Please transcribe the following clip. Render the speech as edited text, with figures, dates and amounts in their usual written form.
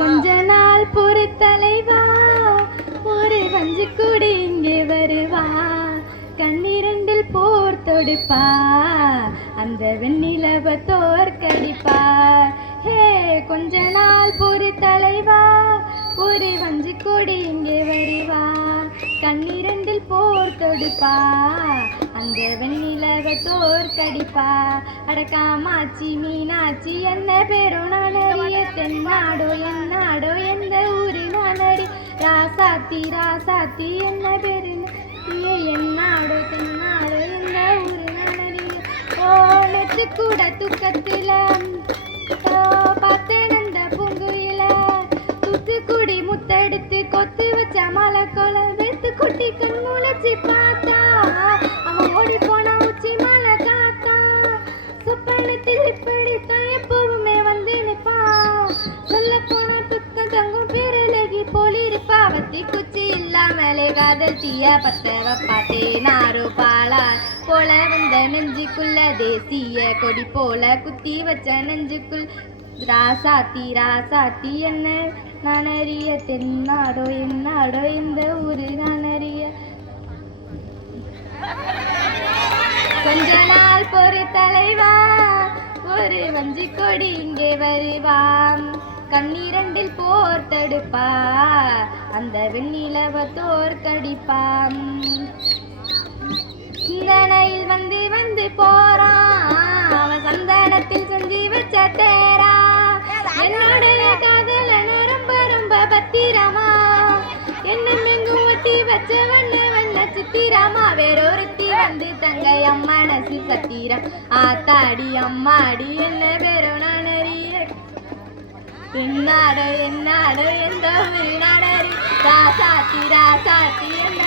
கொஞ்ச நாள் பொறுத்தலைவா, ஒரு வஞ்சி கூடி இங்கே வருவா, கண்ணிரண்டில் போர் தொடுப்பா, அந்த வெண்ணிலவ தோற்கடிப்பா. ஹே கொஞ்ச நாள் பொறுத்தலைவா, ஒரு வஞ்சி கூடி இங்கே வருவா, கண்ணிரண்டில் போர் தொடுப்பா, அந்த வெண்ணிலவ தோற்கடிப்பா. அடக்காமாச்சி மீனாட்சி என்ன பேரும் நானறிய, தென்னாடோ என்னாடோ எந்த ஊரு நானடி, ராசாத்தி ராசாத்தி என்ன பேரு என்னாடோ தென்னாடோ எந்த ஊரு நானறிய. ஓ நெத்து கூட தூக்கத்துல பார்த்தேன் அந்த பூங்குயில, தூத்துக்குடி முத்தெடுத்து கொத்து வச்ச மலை கொல வெத்து குட்டி கண் முளைச்சி பார்த்தா, அவன் ஓடி போனா உச்சி மலை காத்தா, சொப்பனத்தில் இப்படித்தான் எப்பவுமே வந்து நிற்பான், சொல்ல போனா துக்கம் தங்கும் பேரழகி போலிருப்பா, வத்தி குச்சி இல்லாமலே காதல் தீய பத்த வப்பாத்தே நாரோ பாலா போல வந்த நெஞ்சுக்குள்ள, தேசிய கொடி போல குத்தி வச்ச நெஞ்சுக்குள், ராசாத்தி ராசாத்தி என்ன நானறிய, தென்னாடோ என்னாடோ எந்த ஊரு நானறிய. கொஞ்ச நாள் பொறுத்தலைவா, ஒரு வஞ்சி கொடி இங்கே வருவான், கண்ணிரண்டில் போர் தடுப்பா, அந்த வெண்ணிலவ தோற்கடிப்பான். சிந்தனையில் வந்து வந்து போறான், அவன் சந்தனத்தில் செஞ்சு வச்ச தேரா, என்னுடைய காதலன ரொம்ப ரொம்ப பத்திரமா, என்னும் எங்கும் ஒட்டி வச்ச வண்ண வண்ண சித்திரமா, வேறொருத்தி வந்து தங்கை அம்மா நசு சத்திரம், ஆத்தாடி அம்மாடி என்ன பேரோ நானறிய, என்னாடோ என்னாடோ எந்த ஊரு நானறி, ராசாத்தி ராசாத்தி என்ன